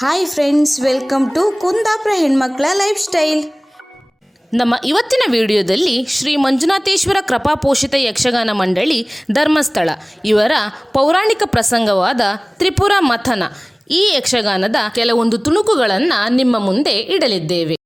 Hi friends, welcome to Kundapura ಹೆಣ್ಮಕ್ಳ life style. ನಮ್ಮ ಇವತ್ತಿನ ವಿಡಿಯೋದಲ್ಲಿ ಶ್ರೀ ಮಂಜುನಾಥೇಶ್ವರ ಕೃಪಾಪೋಷಿತ ಯಕ್ಷಗಾನ ಮಂಡಳಿ ಧರ್ಮಸ್ಥಳ ಇವರ ಪೌರಾಣಿಕ ಪ್ರಸಂಗವಾದ ತ್ರಿಪುರ ಮಥನ ಈ ಯಕ್ಷಗಾನದ ಕೆಲವೊಂದು ತುಣುಕುಗಳನ್ನು ನಿಮ್ಮ ಮುಂದೆ ಇಡಲಿದ್ದೇವೆ.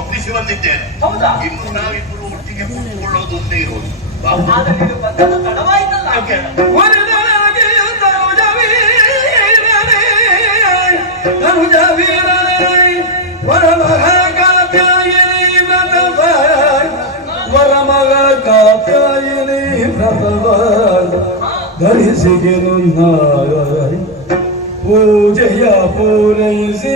ಒಪ್ಪಿಸಿಕೊಂಡಿದ್ದೇನೆ. ಇನ್ನು ನಾವಿಬ್ಬರು ಒಟ್ಟಿಗೆ ಕೂತ್ಕೊಳ್ಳೋದು ಒಂದೇ ಇರೋದು. ಧರಿಸಿಗೆನು ಪೂಜೆಯ ಪೂರೈಸಿ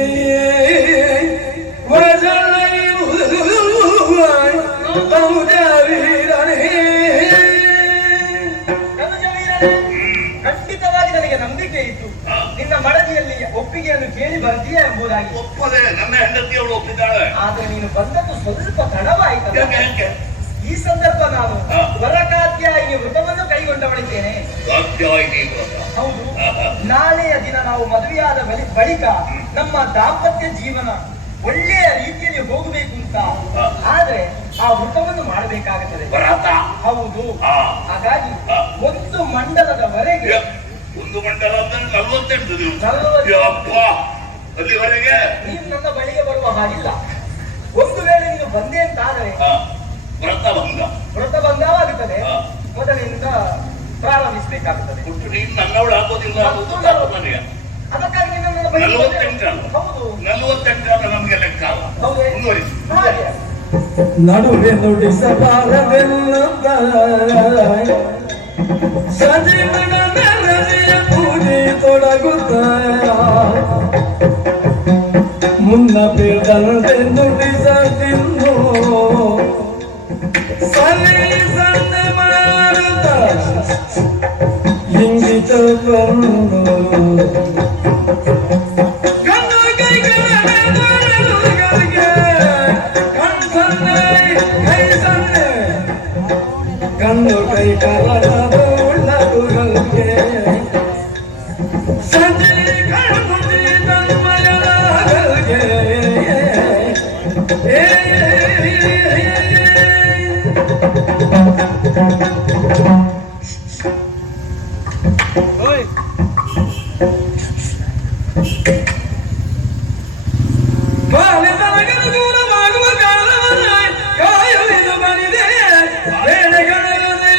ಖಂಡಿತವಾಗಿ ನನಗೆ ನಂಬಿಕೆ ಇತ್ತು. ನಿನ್ನ ಮಡದಿಯಲ್ಲಿ ಒಪ್ಪಿಗೆಯನ್ನು ಕೇಳಿ ಬರ್ತೀಯಾ ಎಂಬುದಾಗಿ. ಒಪ್ಪದೆ ನನ್ನ ಹೆಂಡತಿಯವಳು ಒಪ್ಪಿದ್ದಾಳೆ. ಆದ್ರೆ ನೀನು ಬಂದದ್ದು ಸ್ವಲ್ಪ ತಡವಾಯಿತು. ಈ ಸಂದರ್ಭ ನಾನು ವರಕಾತ್ಯಾಯಿನಿ ವ್ರತವನ್ನು ಕೈಗೊಂಡವಳಿದ್ದೇನೆ. ಹೌದು, ನಾಳೆಯ ದಿನ ನಾವು ಮದುವೆಯಾದ ಬಳಿಕ ನಮ್ಮ ದಾಂಪತ್ಯ ಜೀವನ ಒಳ್ಳೆಯ ರೀತಿಯಲ್ಲಿ ಹೋಗಬೇಕು ಅಂತ ಆದ್ರೆ ಆ ವ್ರತವನ್ನು ಮಾಡಬೇಕಾಗುತ್ತದೆ. ಹೌದು, ಹಾಗಾಗಿ ಒಂದು ಮಂಡಲದವರೆಗೆ, ಒಂದು ಮಂಡಲ ಅಂದ್ರೆ 48 ದಿವಸ ಅಲ್ಲಿವರೆಗೆ ನೀನು ನನ್ನ ಬಳಿಗೆ ಬರುವ ಹಾಗಿಲ್ಲ. ಒಂದು ವೇಳೆ ನೀನು ಬಂದೆ ಅಂತ ಆದರೆ ವ್ರತ ಭಂಗವಾಗುತ್ತದೆ. ಮೊದಲಿನಿಂದ ಪ್ರಾರಂಭಿಸಬೇಕಾಗುತ್ತದೆ. ಒಟ್ಟು ನೀನು ನನ್ನವಳು ಆಗೋದಿಲ್ಲ ಅನ್ನೋದು ನನಗೆ. ಅದಕ್ಕಾಗಿ ನಿನ್ನನ್ನು 48 ನಮಗೆ ಲೆಕ್ಕ ಹೌದೇ? ಮುಂದುವರಿಸಿ. ನಡುವೆ ನುಡಿಸಬಾರದೆಲ್ಲದ ಸಜೀವನ ನೆಲೆಯ ಪೂಜೆ ತೊಡಗುತ್ತ ಮುನ್ನ ಬೇಡಂತೆ ನುಡಿಸದಿನ್ನು ಸಲೀಸಂತೆ ಮಾಡುತ್ತ ಇಂಗಿತ ಬಂದು ಕಣ್ಣು ಕೈ ಕಲದ ಉಳ್ಳಗುಗಳಿಗೆ ಸಂಜೆ ಕಣ್ಣುದಿ ತನ್ಮಯಗಳಿಗೆ ದೂರವಾಗುವ ಕಾಯುವುದು ಬನಿದೆ ಬೇಳೆಗಳೇ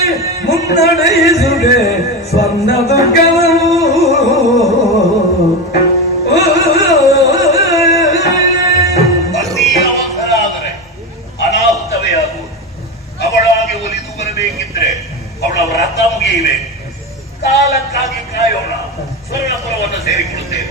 ಮುನ್ನಡೆಯಿಸುವೆ ಸ್ವರ್ಣ ದುರ್ಗವೂ ಅತಿ ಅವಸರ ಆದರೆ ಅನಾಹುತವೇ ಆಗುವುದು. ಅವಳಾಗಿ ಒಲಿದು ಬರಬೇಕಿದ್ರೆ ಅವಳ ವ್ರತ ಮುಗಿಯಿವೆ. ಕಾಲಕ್ಕಾಗಿ ಕಾಯೋಣ. ಸ್ವರ್ಣಪುರವನ್ನು ಸೇರಿಕೊಳ್ಳುತ್ತೇವೆ.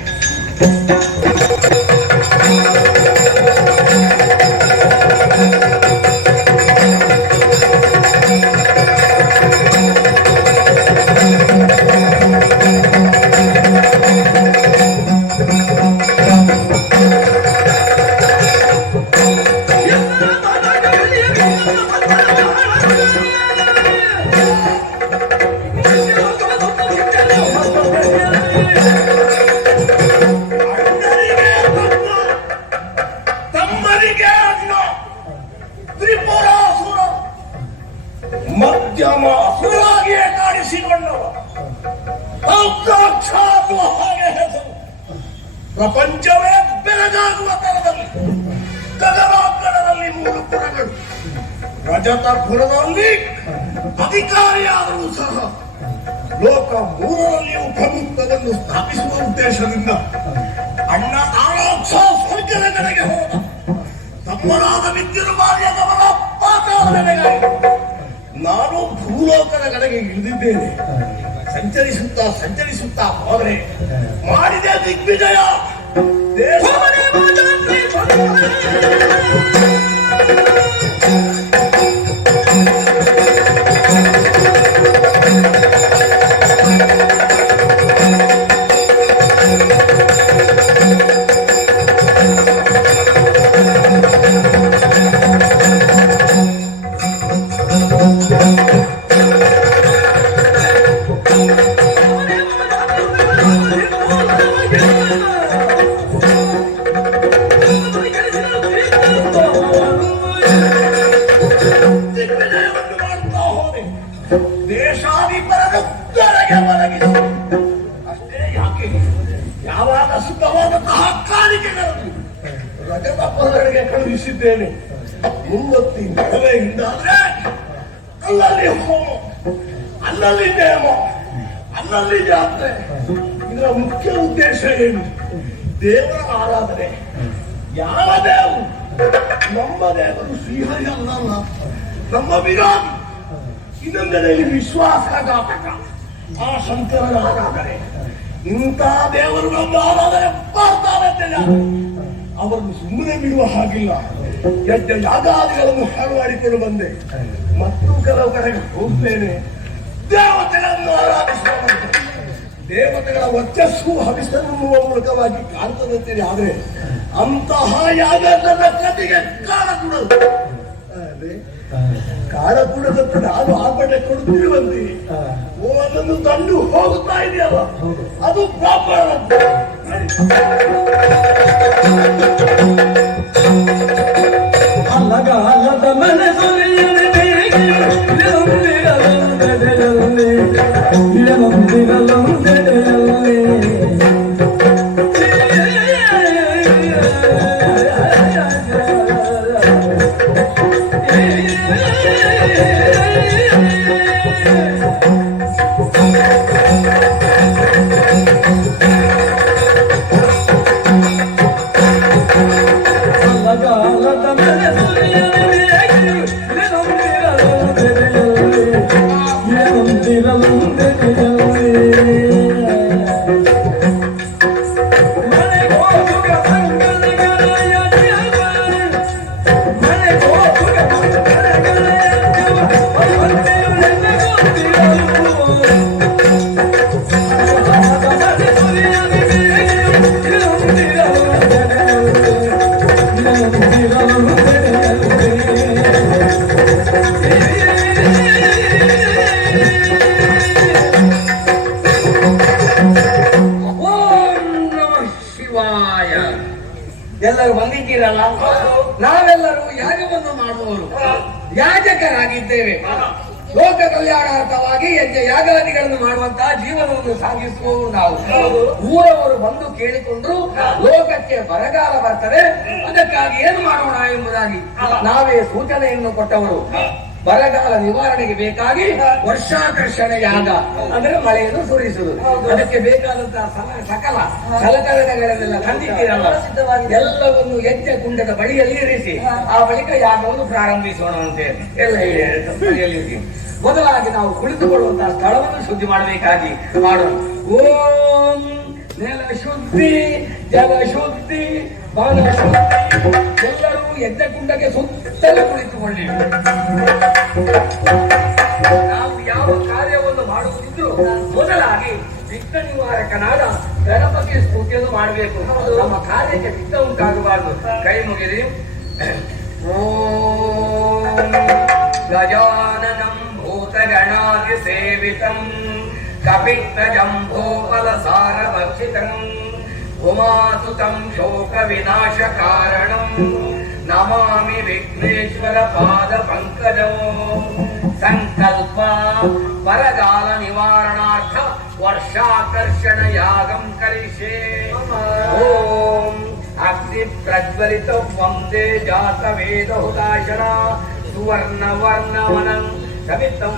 ತ್ರಿಪುರಾಸುರ ಮಧ್ಯಮ ಅಸುರಾಗಿಯೇ ಕಾಣಿಸಿಕೊಂಡವ. ಸಾಕ್ಷಾತ್ ಹಾಗೆ ಹೆಸರು. ಪ್ರಪಂಚವೇ ಬೆಳಗಾಗುವ ತರದಲ್ಲಿ ಗಗನಾಂಗಣದಲ್ಲಿ 3 ಪುರಗಳು. ರಜತಪುರದಲ್ಲಿ ಅಧಿಕಾರಿಯಾದರೂ ಸಹ ಲೋಕ 3ರಲ್ಲಿಯೂ ಪ್ರಭುತ್ವವನ್ನು ಸ್ಥಾಪಿಸುವ ಉದ್ದೇಶದಿಂದ ಅಣ್ಣ ಆರಾಕ್ಷ ಸ್ವರ್ಗದ ಕಡೆಗೆ ಹೋದ. ತಮ್ಮನಾದ ವಿದ್ಯುನ್ಮಾರ್ಯದವರ ಪಾತಾಳನೆಗಾಗಿ ನಾನು ಭೂಲೋಕದ ಕಡೆಗೆ ಇಳಿದಿದ್ದೇನೆ. ಸಂಚರಿಸುತ್ತಾ ಹೋದರೆ ಮಾಡಿದೆ ದಿಗ್ವಿಜಯ. ದೇಶ ದೇಶಾಧಿಪರಕ್ಕೆ ಒದಗಿಸಿ. ಅಷ್ಟೇ ಯಾಕೆ, ಯಾವಾಗ ಸುಖವಾದಂತಹ ಕಾಣಿಕೆಗಳನ್ನು ರಜತಪುರಗಳಿಗೆ ಕಳುಹಿಸಿದ್ದೇನೆ. ಮುನ್ನತ್ತಿ ನಡುವೆ ಹಿಂದಾದ್ರೆ ಅಲ್ಲಲ್ಲಿ ಹೋಮ, ಅಲ್ಲಲ್ಲಿ ನೇಮ, ಅಲ್ಲಲ್ಲಿ ಜಾತ್ರೆ. ಇದರ ಮುಖ್ಯ ಉದ್ದೇಶ ಏನು? ದೇವರ ಆರಾಧನೆ. ಯಾವ ದೇವರು? ನಮ್ಮ ದೇವರು ಶ್ರೀಹರಿ ಅಲ್ಲ, ನಮ್ಮ ವಿರೋಧಿ. ಇನ್ನೊಂದೆಡೆಯಲ್ಲಿ ವಿಶ್ವಾಸಘಾತಕ ಆ ಶಂಕರನ ಆರಾಧನೆ. ಇಂಥ ದೇವರುಗಳನ್ನು ಆರಾಧನೆ ಮಾಡ್ತಾರಂತೆ. ಅವರನ್ನು ಸುಮ್ಮನೆ ಬಿಡುವ ಹಾಗಿಲ್ಲ. ಯಜ್ಞ ಯಾಗಾದಿಗಳನ್ನು ಹಾಳು ಮಾಡಿಕೊಂಡು ಬಂದೆ. ಮತ್ತು ಕೆಲವು ಕಡೆಗೆ ಹೋಗ್ತೇನೆ. ದೇವತೆಗಳನ್ನು ಆರಾಧಿಸುವಂತೆ ದೇವತೆಗಳ ವರ್ಚಸ್ಸು ಹವಿಸನ್ನುವ ಮೂಲಕವಾಗಿ ಕಾಣ್ತದಂತೇಳಿ. ಆದರೆ ಅಂತಹ ಯಾಗ ನನ್ನ ಕಣ್ಣಿಗೆ ಕಾಣಕೂಡದು. ಕಾಣಕೂಡದಂತ ನಾನು ಆರ್ಭಟೆ ಕೊಡುತ್ತಿರುವಂತೆ ಅದನ್ನು ತಂದು ಹೋಗುತ್ತಾ ಇದೆಯಲ್ಲ, ಅದು ಬ್ರಾಹ್ಮಣರಂತೆ. ಅಲ್ಲಗಾಲದ ಇದ್ದೀರಲ್ಲ, ನಾವೆಲ್ಲರೂ ಯಾಗವನ್ನು ಮಾಡುವವರು, ಯಾಜಕರಾಗಿದ್ದೇವೆ. ಲೋಕ ಕಲ್ಯಾಣಾರ್ಥವಾಗಿ ಯಜ್ಞ ಯಾಗಾದಿಗಳನ್ನು ಮಾಡುವಂತಹ ಜೀವನವನ್ನು ಸಾಗಿಸುವವರು ನಾವು. ಊರವರು ಬಂದು ಕೇಳಿಕೊಂಡ್ರು ಲೋಕಕ್ಕೆ ಬರಗಾಲ ಬರ್ತದೆ, ಅದಕ್ಕಾಗಿ ಏನು ಮಾಡೋಣ ಎಂಬುದಾಗಿ ನಾವೇ ಸೂಚನೆಯನ್ನು ಕೊಟ್ಟವರು. ಬರಗಾಲ ನಿವಾರಣೆಗೆ ಬೇಕಾಗಿ ವರ್ಷಾಕರ್ಷಣ ಯಾಗ ಅಂದ್ರೆ ಮಳೆಯನ್ನು ಸುರಿಸುವುದು, ಅದಕ್ಕೆ ಬೇಕಾದಂತಹ ಸಕಲ ಸಲಕರಣೆಗಳನ್ನೆಲ್ಲ ತಂದಿದ್ದೀರಲ್ಲ, ಎಲ್ಲವನ್ನು ಯಜ್ಞ ಕುಂಡದ ಬಳಿಯಲ್ಲಿ ಇರಿಸಿ ಆ ಬಳಿಕ ಯಾಗವನ್ನು ಪ್ರಾರಂಭಿಸೋಣ ಅಂತ ಎಲ್ಲ ಹೇಳಿ ಮೊದಲಾಗಿ ನಾವು ಕುಳಿತುಕೊಳ್ಳುವಂತಹ ಸ್ಥಳವನ್ನು ಶುದ್ಧಿ ಮಾಡಬೇಕಾಗಿ ಮಾಡೋಣ. ಓಂ ನೆಲ ಶುದ್ಧಿ, ಜಲ ಶುದ್ಧಿ, ಬಾಣ ಶುದ್ಧಿ. ಎಲ್ಲರೂ ಯಜ್ಞ ಕುಂಡಕ್ಕೆ ಸುತ್ತಲೂ ಕುಳಿತುಕೊಳ್ಳಿ. ನಾವು ಯಾವ ಕಾರ್ಯವನ್ನು ಮಾಡುತ್ತಿದ್ರು ಮೊದಲಾಗಿ ವಿಘ್ನ ನಿವಾರಕನಾದ ಗಣಪತಿ ಸ್ತುತಿಯನ್ನು ಮಾಡಬೇಕು. ನಮ್ಮ ಕಾರ್ಯಕ್ಕೆ ವಿಘ್ನ ಉಂಟಾಗಬಾರದು. ಕೈ ಮುಗಿರಿ. ಓಂ ಗಜಾನನಂ ಭೂತಗಣಾದಿ ಸೇವಿತಂ ಕಪಿತ್ತ ಜಂಭೋಫಲ ಸಾರ ಭಕ್ಷಿತಂ ಉಮಾಸುತಂ ಶೋಕ ವಿನಾಶ ಕಾರಣಂ ನಮಾಮಿ ವಿಘ್ನೇಶ್ವರ ಪಾದ ಪಂಕಜಂ. ಸಂಕಲ್ಪ ಬರಗಾಲ ನಿವಾರಣಾರ್ಥ ವರ್ಷಾಕರ್ಷಣ ಯಾಗಂ ಕರಿಷ್ಯೆ. ಓಂ ಅಗ್ನಿ ಪ್ರಜ್ವಲಿತ ವಂದೇ ಜಾತ ವೇದ ಹುತಾಶನ ಸುವರ್ಣ ವರ್ಣವನಂ ಸವಿತಂ.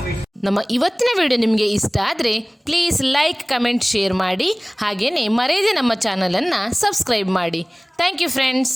ನಮ್ಮ ಇವತ್ತಿನ ವಿಡಿಯೋ ನಿಮಗೆ ಇಷ್ಟ ಆದರೆ ಪ್ಲೀಸ್ ಲೈಕ್, ಕಮೆಂಟ್, ಶೇರ್ ಮಾಡಿ. ಹಾಗೆಯೇ ಮರೆಯದೆ ನಮ್ಮ ಚಾನಲನ್ನು ಸಬ್ಸ್ಕ್ರೈಬ್ ಮಾಡಿ. Thank you friends.